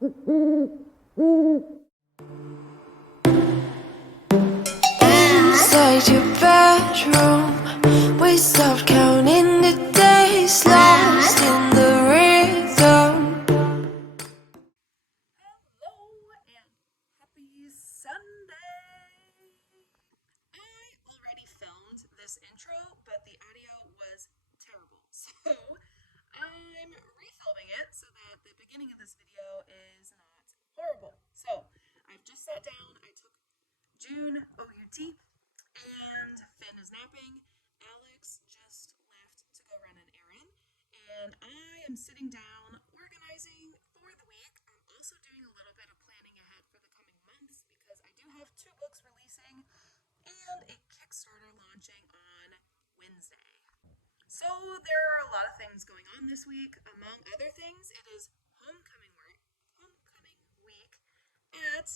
Inside your bedroom, we stopped counting the days, lost in the rhythm. Hello and happy Sunday! I already filmed this intro, but the audio was terrible. So I'm refilming it so that the beginning of this video is not horrible. So I've just sat down, I took June OUT, and Finn is napping. Alex just left to go run an errand, and I am sitting down organizing for the week. I'm also doing a little bit of planning ahead for the coming months because I do have 2 books releasing and a Kickstarter launching on Wednesday. So there are a lot of things going on this week. Among other things, it is homecoming week at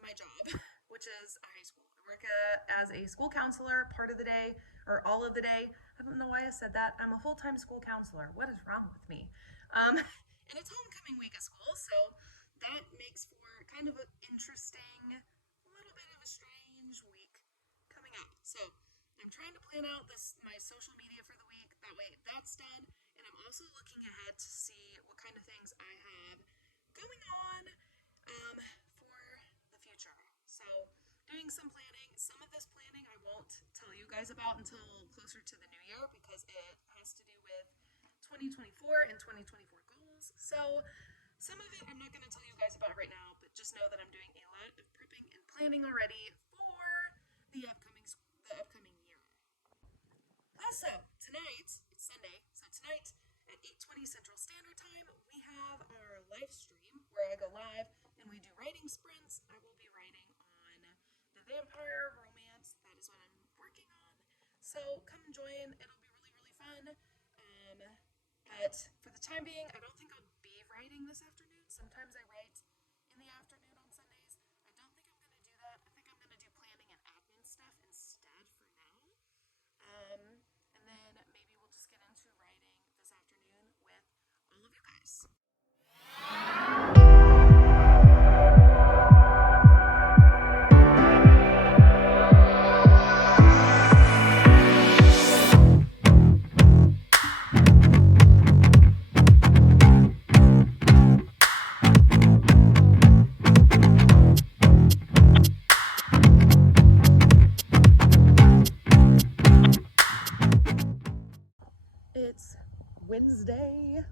my job, which is a high school. I work as a school counselor part of the day, or all of the day. I don't know why I said that. I'm a full-time school counselor. What is wrong with me? And it's homecoming week at school, so that makes for kind of an interesting, a little bit of a strange week coming up. So I'm trying to plan out my social media for the week. That way that's done. And I'm also looking ahead to see what kind of things I have going on for the future. So doing some planning. Some of this planning I won't tell you guys about until closer to the new year because it has to do with 2024 and 2024 goals. So some of it I'm not going to tell you guys about right now, but just know that I'm doing a lot of prepping and planning already for the upcoming year. Also, tonight, it's Sunday, so tonight at 8:20 Central Standard Time, we have our live stream where I go live and we do writing sprints. I will be writing on the vampire romance. That is what I'm working on. So come and join. It'll be really, really fun. But for the time being, I don't think I'll be writing this afternoon. Sometimes I write in the afternoon on Sundays. I don't think I'm going to do that. I think I'm going to do planning and admin stuff instead for now. And then maybe we'll just get into writing this afternoon with all of you guys. It's Wednesday.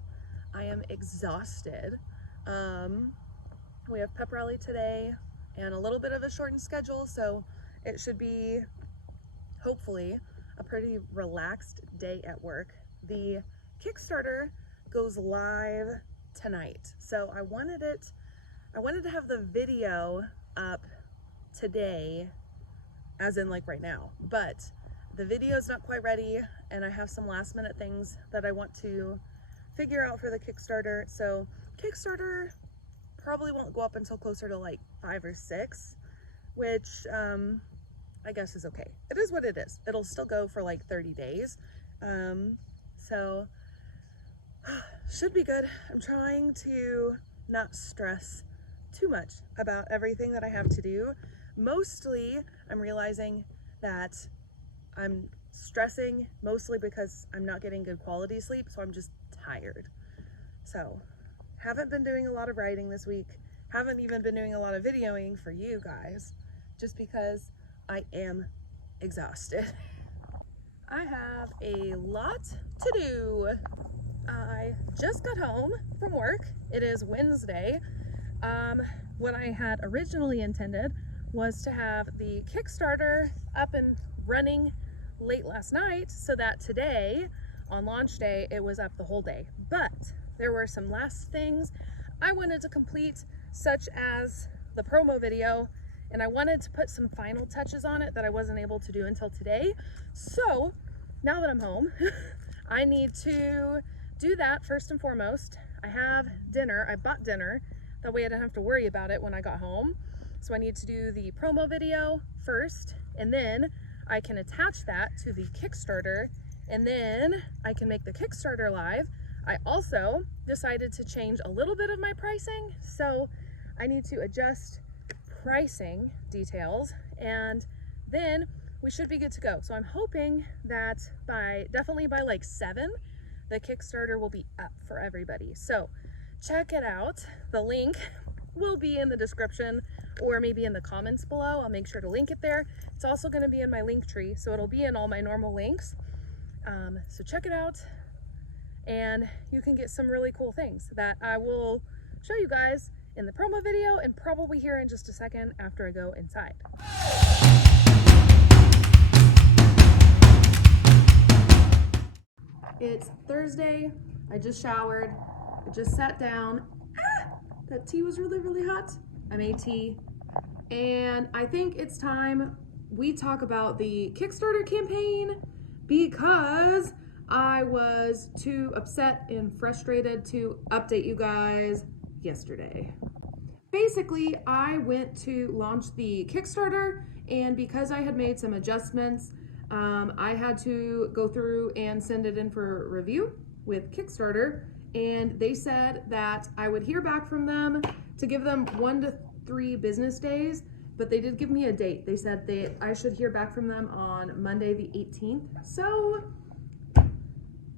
I am exhausted. We have pep rally today and a little bit of a shortened schedule, so it should be hopefully a pretty relaxed day at work. The Kickstarter goes live tonight, so I wanted to have the video up today, as in like right now, but the video is not quite ready and I have some last minute things that I want to figure out for the Kickstarter. So Kickstarter probably won't go up until closer to like 5 or 6, which I guess is okay. It is what it is. It'll still go for like 30 days. So should be good. I'm trying to not stress too much about everything that I have to do. Mostly I'm realizing that I'm stressing mostly because I'm not getting good quality sleep, so I'm just tired. So haven't been doing a lot of writing this week, haven't even been doing a lot of videoing for you guys, just because I am exhausted. I have a lot to do. I just got home from work. It is Wednesday. What I had originally intended was to have the Kickstarter up and running late last night so that today on launch day it was up the whole day, but there were some last things I wanted to complete, such as the promo video, and I wanted to put some final touches on it that I wasn't able to do until today. So now that I'm home I need to do that first and foremost. I have dinner. I bought dinner, that way I didn't have to worry about it when I got home. So I need to do the promo video first, and then I can attach that to the Kickstarter, and then I can make the Kickstarter live. I also decided to change a little bit of my pricing, so I need to adjust pricing details, and then we should be good to go. So I'm hoping that definitely by like 7, the Kickstarter will be up for everybody. So check it out. The link will be in the description or maybe in the comments below. I'll make sure to link it there. It's also going to be in my link tree, so it'll be in all my normal links. So check it out, and you can get some really cool things that I will show you guys in the promo video and probably here in just a second after I go inside. It's Thursday. I just showered. I just sat down. That tea was really, really hot. I made tea. And I think it's time we talk about the Kickstarter campaign, because I was too upset and frustrated to update you guys yesterday. Basically, I went to launch the Kickstarter, and because I had made some adjustments, I had to go through and send it in for review with Kickstarter, and they said that I would hear back from them to give them 1 to 3 business days, but they did give me a date. They said that I should hear back from them on Monday the 18th. So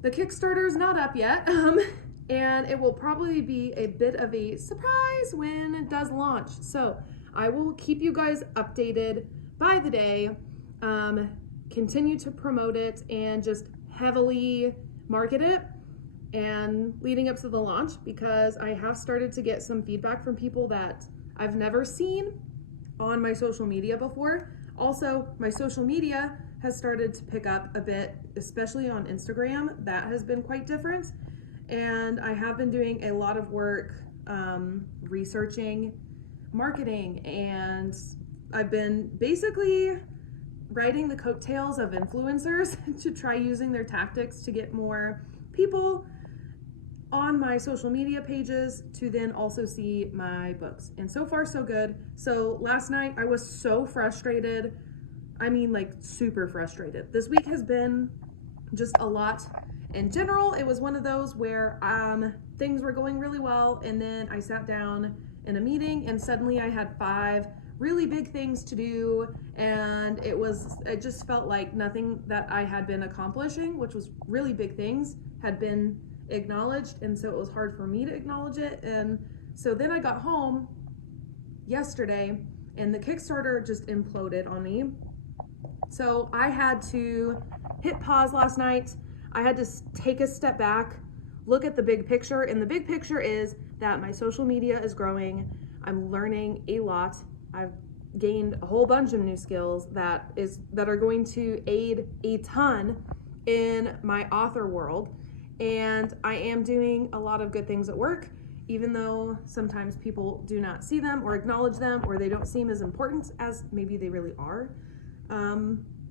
the Kickstarter is not up yet, and it will probably be a bit of a surprise when it does launch. So I will keep you guys updated by the day, continue to promote it and just heavily market it and leading up to the launch, because I have started to get some feedback from people that I've never seen on my social media before. Also, my social media has started to pick up a bit, especially on Instagram. That has been quite different. And I have been doing a lot of work researching marketing, and I've been basically riding the coattails of influencers to try using their tactics to get more people on my social media pages to then also see my books. And so far so good. So last night I was so frustrated. I mean, like, super frustrated. This week has been just a lot. In general, it was one of those where things were going really well, and then I sat down in a meeting and suddenly I had 5 really big things to do, and it just felt like nothing that I had been accomplishing, which was really big things, had been acknowledged, and so it was hard for me to acknowledge it. And so then I got home yesterday and the Kickstarter just imploded on me. So I had to hit pause last night. I had to take a step back, look at the big picture, and the big picture is that my social media is growing. I'm learning a lot. I've gained a whole bunch of new skills that are going to aid a ton in my author world. And I am doing a lot of good things at work, even though sometimes people do not see them or acknowledge them, or they don't seem as important as maybe they really are.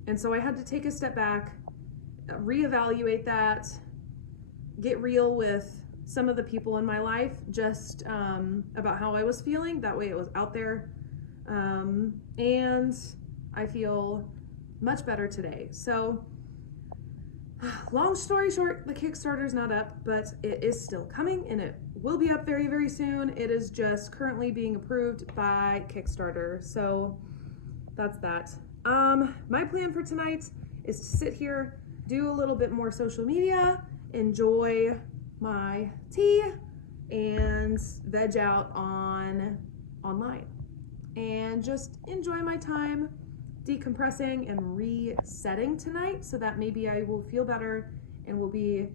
And so I had to take a step back, reevaluate that, get real with some of the people in my life, just about how I was feeling. That way it was out there. And I feel much better today. So long story short, the Kickstarter is not up, but it is still coming, and it will be up very, very soon. It is just currently being approved by Kickstarter. So that's that. My plan for tonight is to sit here, do a little bit more social media, enjoy my tea, and veg out online, and just enjoy my time decompressing and resetting tonight, so that maybe I will feel better and will be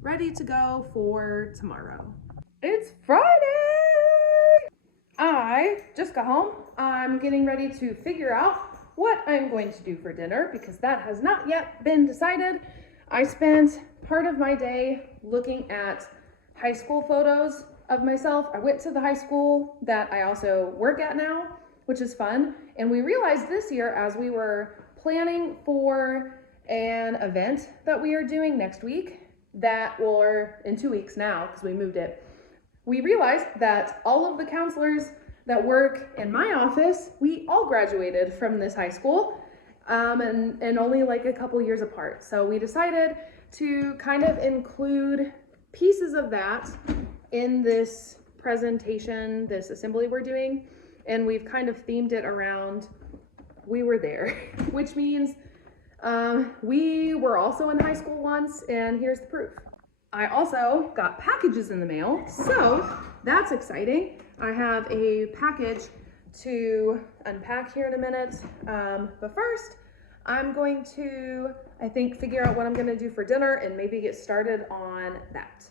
ready to go for tomorrow. It's Friday! I just got home. I'm getting ready to figure out what I'm going to do for dinner, because that has not yet been decided. I spent part of my day looking at high school photos of myself. I went to the high school that I also work at now, which is fun. And we realized this year, as we were planning for an event that we are doing next week, or in 2 weeks now, because we moved it, we realized that all of the counselors that work in my office, we all graduated from this high school, and only like a couple years apart. So we decided to kind of include pieces of that in this presentation, this assembly we're doing, and we've kind of themed it around we were there, which means we were also in high school once, and here's the proof. I also got packages in the mail, so that's exciting. I have a package to unpack here in a minute, but first I'm going to, I think, figure out what I'm gonna do for dinner and maybe get started on that.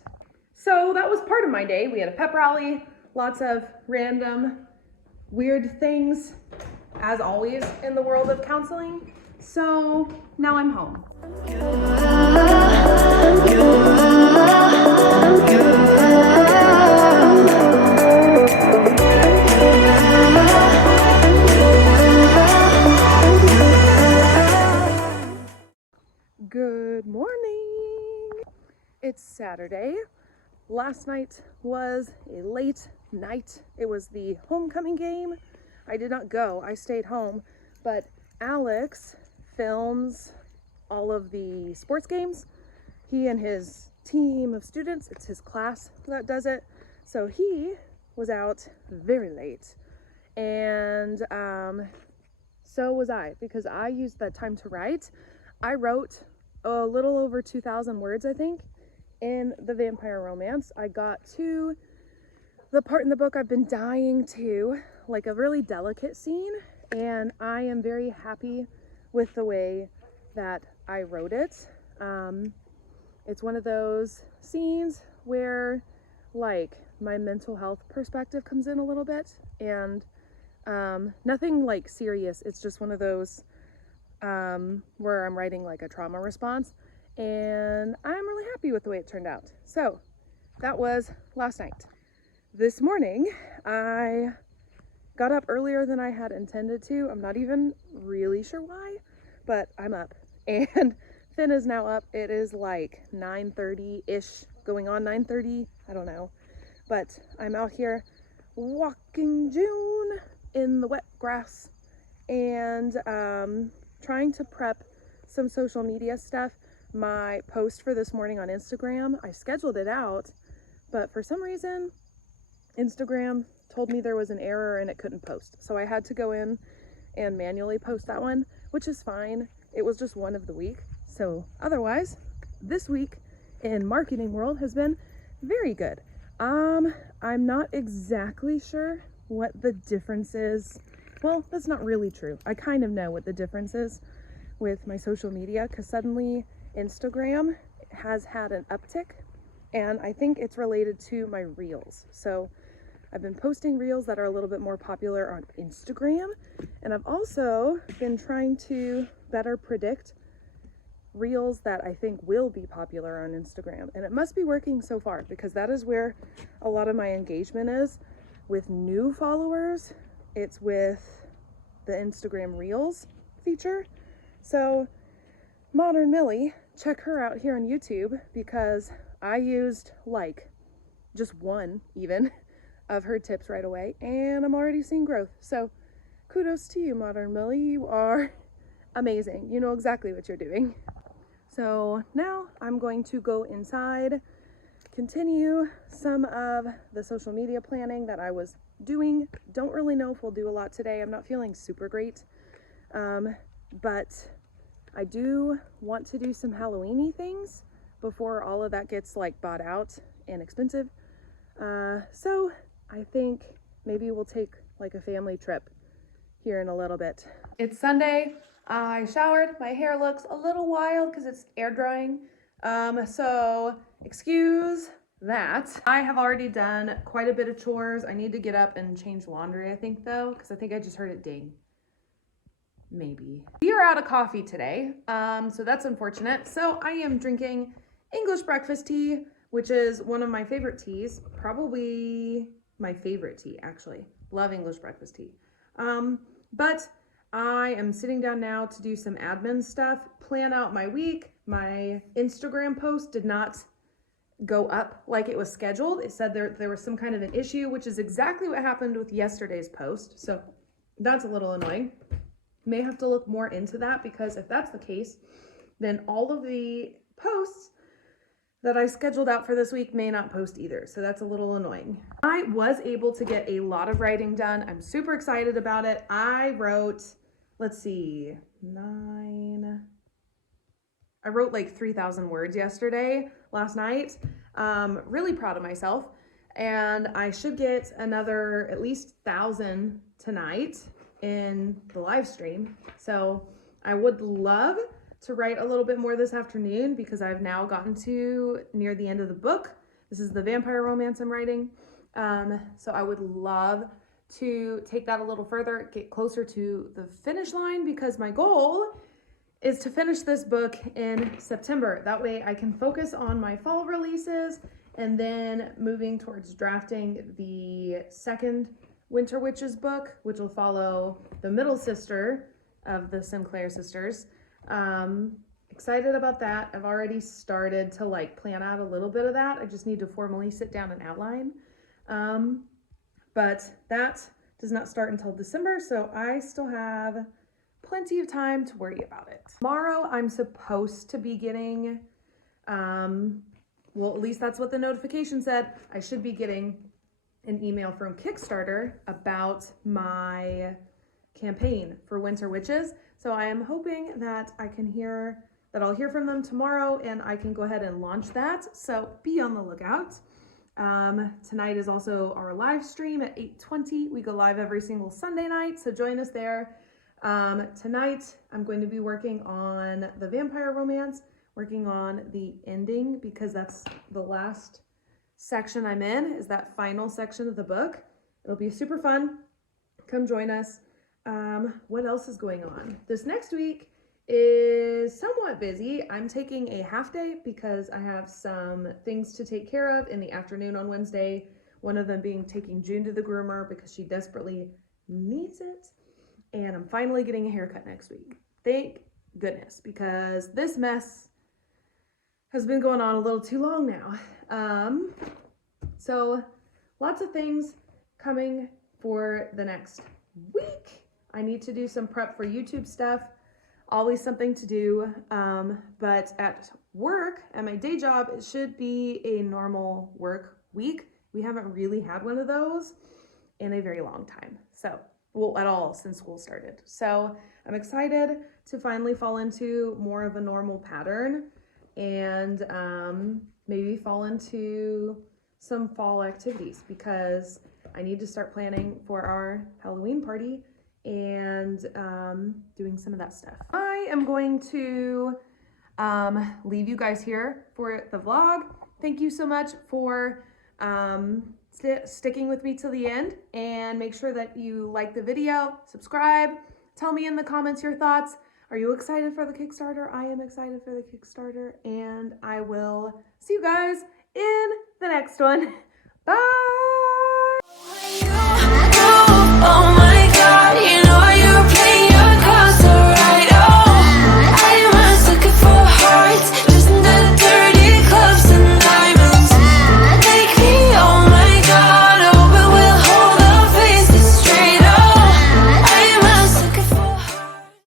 So that was part of my day. We had a pep rally, lots of random weird things, as always in the world of counseling. So now I'm home. Good morning. It's Saturday. Last night was a late night. It was the homecoming game. I did not go, I stayed home, but Alex films all of the sports games. He and his team of students, it's his class that does it. So he was out very late, and so was I, because I used that time to write. I wrote a little over 2,000 words, I think, in the vampire romance. I got to the part in the book I've been dying to, like a really delicate scene, and I am very happy with the way that I wrote it. It's one of those scenes where, like, my mental health perspective comes in a little bit, and nothing like serious. It's just one of those where I'm writing like a trauma response, and I'm really happy with the way it turned out. So that was last night. This morning I got up earlier than I had intended to. I'm not even really sure why, but I'm up, and Finn is now up. It is like 9:30-ish, going on 9:30, I don't know, but I'm out here walking June in the wet grass and trying to prep some social media stuff. My post for this morning on Instagram, I scheduled it out, but for some reason Instagram told me there was an error and it couldn't post. So I had to go in and manually post that one, which is fine. It was just one of the week. So otherwise, this week in marketing world has been very good. I'm not exactly sure what the difference is. Well, that's not really true. I kind of know what the difference is with my social media, because suddenly Instagram has had an uptick, and I think it's related to my reels. So I've been posting reels that are a little bit more popular on Instagram, and I've also been trying to better predict reels that I think will be popular on Instagram, and it must be working so far, because that is where a lot of my engagement is with new followers. It's with the Instagram Reels feature. So Modern Millie, check her out here on YouTube, because I used like just one even of her tips right away, and I'm already seeing growth. So kudos to you, Modern Millie. You are amazing. You know exactly what you're doing. So now I'm going to go inside, continue some of the social media planning that I was doing. Don't really know if we'll do a lot today. I'm not feeling super great, but I do want to do some Halloween-y things before all of that gets like bought out and expensive. So I think maybe we'll take like a family trip here in a little bit. It's Sunday. I showered. My hair looks a little wild because it's air drying. So excuse that. I have already done quite a bit of chores. I need to get up and change laundry, I think, though, because I think I just heard it ding. Maybe. We are out of coffee today, so that's unfortunate. So I am drinking English breakfast tea, which is one of my favorite teas. Probably my favorite tea, actually. Love English breakfast tea. But I am sitting down now to do some admin stuff, plan out my week. My Instagram post did not go up like it was scheduled. It said there was some kind of an issue, which is exactly what happened with yesterday's post. So that's a little annoying. May have to look more into that, because if that's the case, then all of the posts that I scheduled out for this week may not post either, so that's a little annoying. I was able to get a lot of writing done. I'm super excited about it. I wrote, let's see, I wrote like 3,000 words last night. Really proud of myself. And I should get another at least 1,000 tonight in the live stream. So I would love to write a little bit more this afternoon because I've now gotten to near the end of the book. This is the vampire romance I'm writing. So I would love to take that a little further, get closer to the finish line, because my goal is to finish this book in September. That way I can focus on my fall releases and then moving towards drafting the second Winter Witches book, which will follow the middle sister of the Sinclair sisters. Excited about that. I've already started to like plan out a little bit of that. I just need to formally sit down and outline. But that does not start until December, so I still have plenty of time to worry about it. Tomorrow I'm supposed to be getting, well, at least that's what the notification said. I should be getting an email from Kickstarter about my campaign for Winter Witches. So I am hoping that I'll hear from them tomorrow and I can go ahead and launch that. So be on the lookout. Tonight is also our live stream at 8:20. We go live every single Sunday night, so join us there. Tonight I'm going to be working on the vampire romance, working on the ending, because that's the last section I'm in, is that final section of the book. It'll be super fun. Come join us. What else is going on? This next week is somewhat busy. I'm taking a half day because I have some things to take care of in the afternoon on Wednesday. One of them being taking June to the groomer because she desperately needs it. And I'm finally getting a haircut next week. Thank goodness, because this mess has been going on a little too long now. So lots of things coming for the next week. I need to do some prep for YouTube stuff. Always something to do. But at work, at my day job, it should be a normal work week. We haven't really had one of those in a very long time. So, well, at all since school started. So I'm excited to finally fall into more of a normal pattern and maybe fall into some fall activities, because I need to start planning for our Halloween party and doing some of that stuff. I am going to leave you guys here for the vlog. Thank you so much for sticking with me till the end, and make sure that you like the video, subscribe, tell me in the comments your thoughts. Are you excited for the Kickstarter? I am excited for the Kickstarter, and I will see you guys in the next one. Bye!